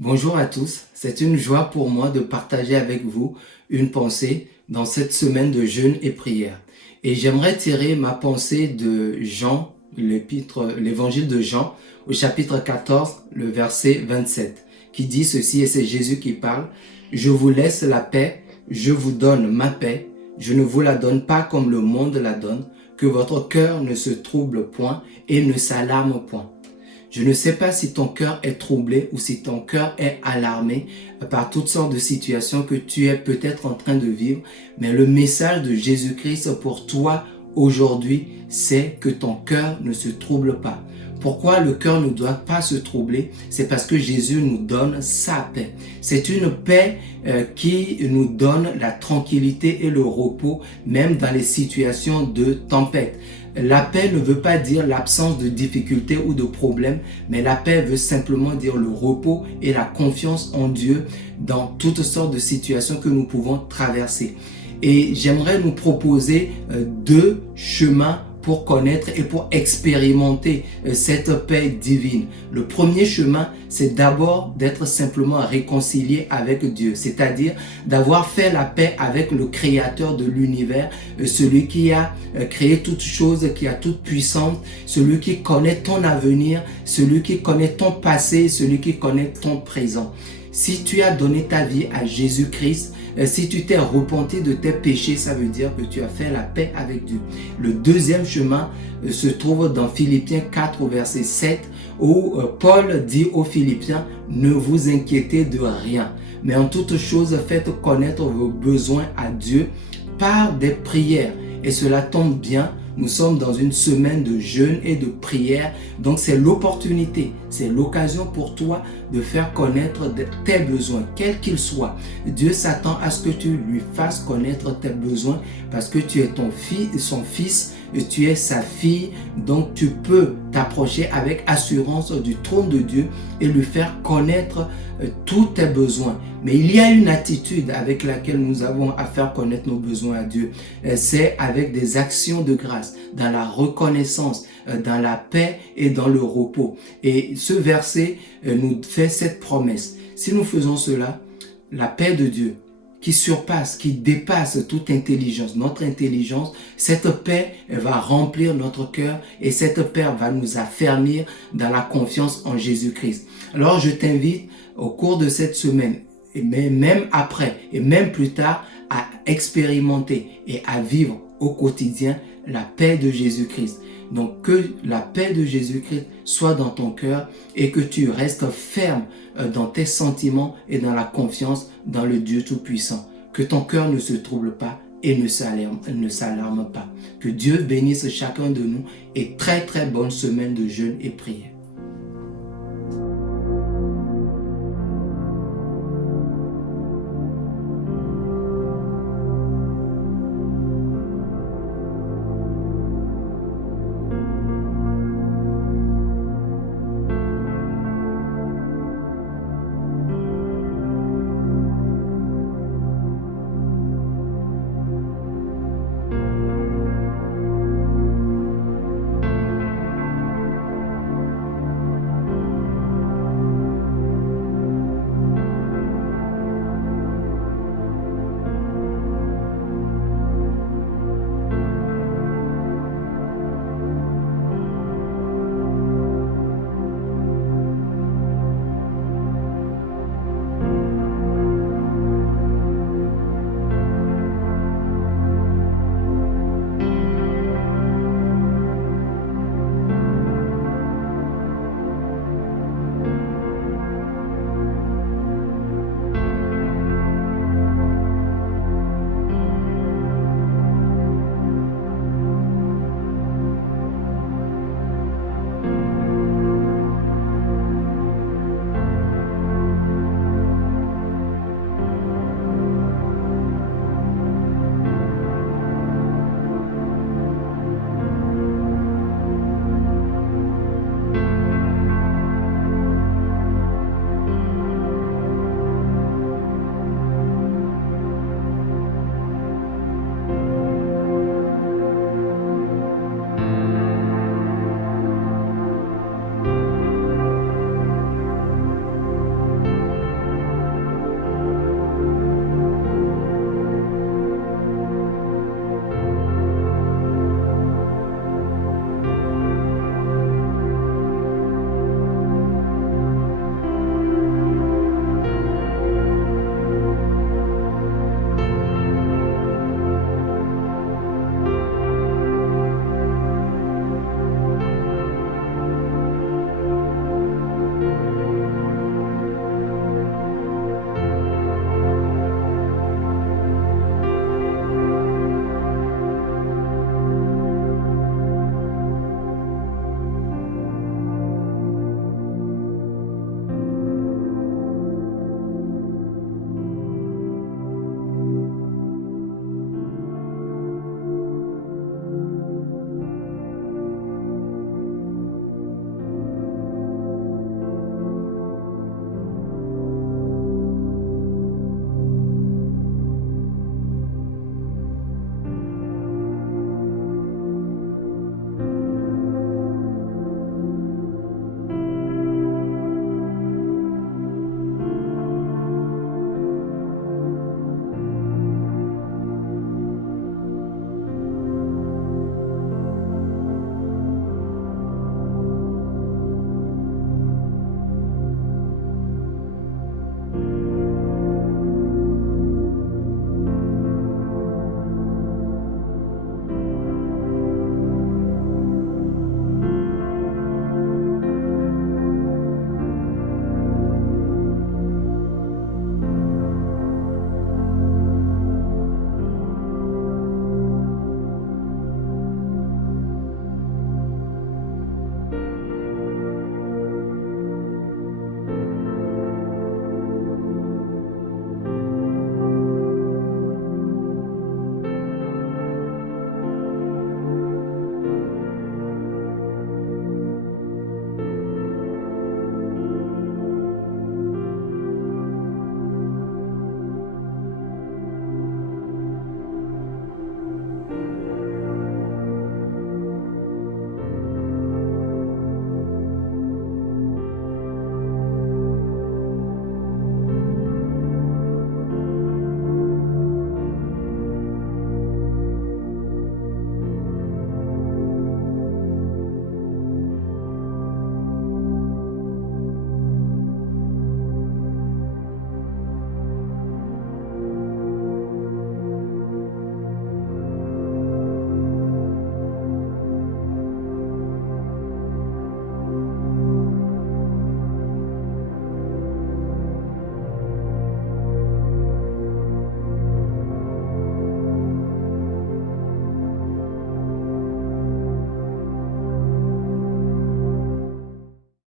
Bonjour à tous, c'est une joie pour moi de partager avec vous une pensée dans cette semaine de jeûne et prière. Et j'aimerais tirer ma pensée de Jean, l'évangile de Jean, au chapitre 14, le verset 27, qui dit ceci, et c'est Jésus qui parle: « Je vous laisse la paix, je vous donne ma paix, je ne vous la donne pas comme le monde la donne, que votre cœur ne se trouble point et ne s'alarme point. » Je ne sais pas si ton cœur est troublé ou si ton cœur est alarmé par toutes sortes de situations que tu es peut-être en train de vivre, mais le message de Jésus-Christ pour toi aujourd'hui, c'est que ton cœur ne se trouble pas. Pourquoi le cœur ne doit pas se troubler? C'est parce que Jésus nous donne sa paix. C'est une paix qui nous donne la tranquillité et le repos, même dans les situations de tempête. La paix ne veut pas dire l'absence de difficultés ou de problèmes, mais la paix veut simplement dire le repos et la confiance en Dieu dans toutes sortes de situations que nous pouvons traverser. Et j'aimerais nous proposer deux chemins pour connaître et pour expérimenter cette paix divine. Le premier chemin, c'est d'abord d'être simplement réconcilié avec Dieu, c'est-à-dire d'avoir fait la paix avec le Créateur de l'univers, celui qui a créé toutes choses, qui a toute puissance, celui qui connaît ton avenir, celui qui connaît ton passé, celui qui connaît ton présent. Si tu as donné ta vie à Jésus-Christ, si tu t'es repenti de tes péchés, ça veut dire que tu as fait la paix avec Dieu. Le deuxième chemin se trouve dans Philippiens 4, verset 7, où Paul dit aux Philippiens: « Ne vous inquiétez de rien, mais en toute chose faites connaître vos besoins à Dieu par des prières. » Et cela tombe bien, nous sommes dans une semaine de jeûne et de prière, donc c'est l'opportunité, c'est l'occasion pour toi de faire connaître tes besoins, quels qu'ils soient. Dieu s'attend à ce que tu lui fasses connaître tes besoins parce que tu es son fils et tu es sa fille, donc tu peux t'approcher avec assurance du trône de Dieu et lui faire connaître tous tes besoins. Mais il y a une attitude avec laquelle nous avons à faire connaître nos besoins à Dieu. C'est avec des actions de grâce, dans la reconnaissance, dans la paix et dans le repos. Et ce verset nous fait cette promesse. Si nous faisons cela, la paix de Dieu, qui surpasse, qui dépasse toute intelligence, notre intelligence, cette paix va remplir notre cœur et cette paix va nous affermir dans la confiance en Jésus-Christ. Alors je t'invite au cours de cette semaine, et même après et même plus tard, à expérimenter et à vivre au quotidien la paix de Jésus-Christ. Donc que la paix de Jésus-Christ soit dans ton cœur et que tu restes ferme dans tes sentiments et dans la confiance dans le Dieu Tout-Puissant. Que ton cœur ne se trouble pas et ne s'alarme pas. Que Dieu bénisse chacun de nous et très très bonne semaine de jeûne et prière.